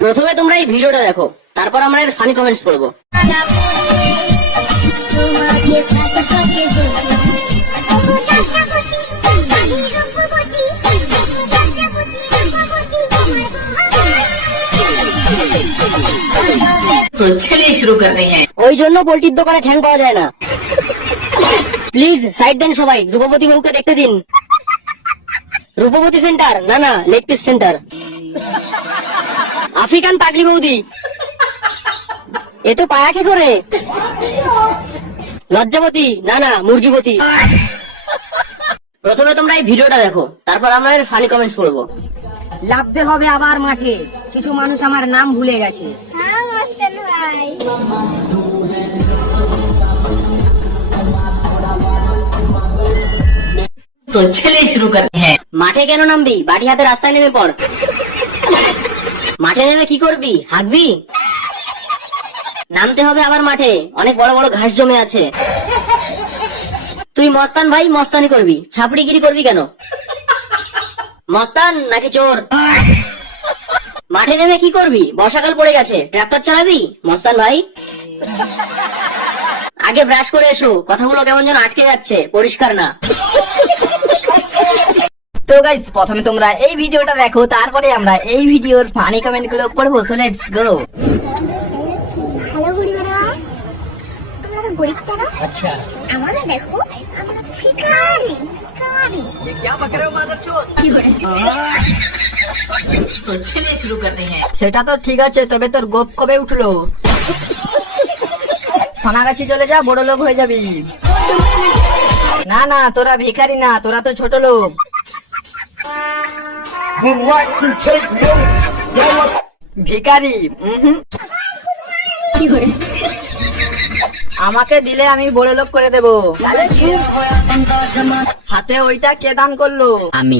প্রথমে তোমরা এই ভিডিওটা দেখো, তারপর আমরা এর ফানি কমেন্টস পড়বো। तो चलिए शुरू करते हैं। ওই জন্য পোল্ট্রির দোকানে ঠ্যাং পাওয়া যায় না। প্লিজ সাইড দেন সবাই, রূপবতী বউকে দেখতে দিন। রূপবতী সেন্টার না না, লেগ পিস সেন্টার। আফ্রিকান পাগলি বৌদি, এ তো পায়াকে করে। লজ্জাবতী না না, মুরগিবতী। প্রথমে তোমরা এই ভিডিওটা দেখো, তারপর আমরা এর ফানি কমেন্টস পড়বো। লাভতে হবে আবার মাঠে, কিছু মানুষ আমার নাম ভুলে গেছে। तो चलिए शुरू करते हैं। মাঠে কেন নামবি? বাটি হাতে রাস্তায় নেমে পড়। মাঠে নেমে কি করবি? হাঁকবি? নামতে হবে আবার মাঠে, অনেক বড় বড় ঘাস জমে আছে। তুই মস্তান ভাই, মস্তানি করবি, ছাপড়িগিরি করবি কেন? মস্তান নাকি চোর? মাঠে নেমে কি করবি? বর্ষাকাল পড়ে গেছে, ট্রাক্টর চালাবি? মস্তান ভাই আগে ব্রাশ করে এসো, কথাগুলো কেমন যেন আটকে যাচ্ছে, পরিষ্কার না। তো গাইস, প্রথমে তোমরা এই ভিডিওটা দেখো, তারপরে আমরা এই ভিডিওর ফানি কমেন্ট গুলো পড়বো। So let's go. হ্যালো গরিবেরা, তোমরা তো গরিব কেন? আচ্ছা, আমরা দেখো, আমরা ভিখারি ভিখারি। কি করে? तो चलिए शुरू करते हैं। সেটা তো ঠিক আছে, তবে তোর গোপ কবে উঠলো? সোনাগাছি চলে যা, বড় লোক হয়ে যাবি। না না, তোরা ভিখারি না, তোরা তো ছোট লোক। ভিখারি কি করে? আমাকে দিলে আমি বড় লোক করে দেব। হাতে ওইটা কে দান করলো? আমি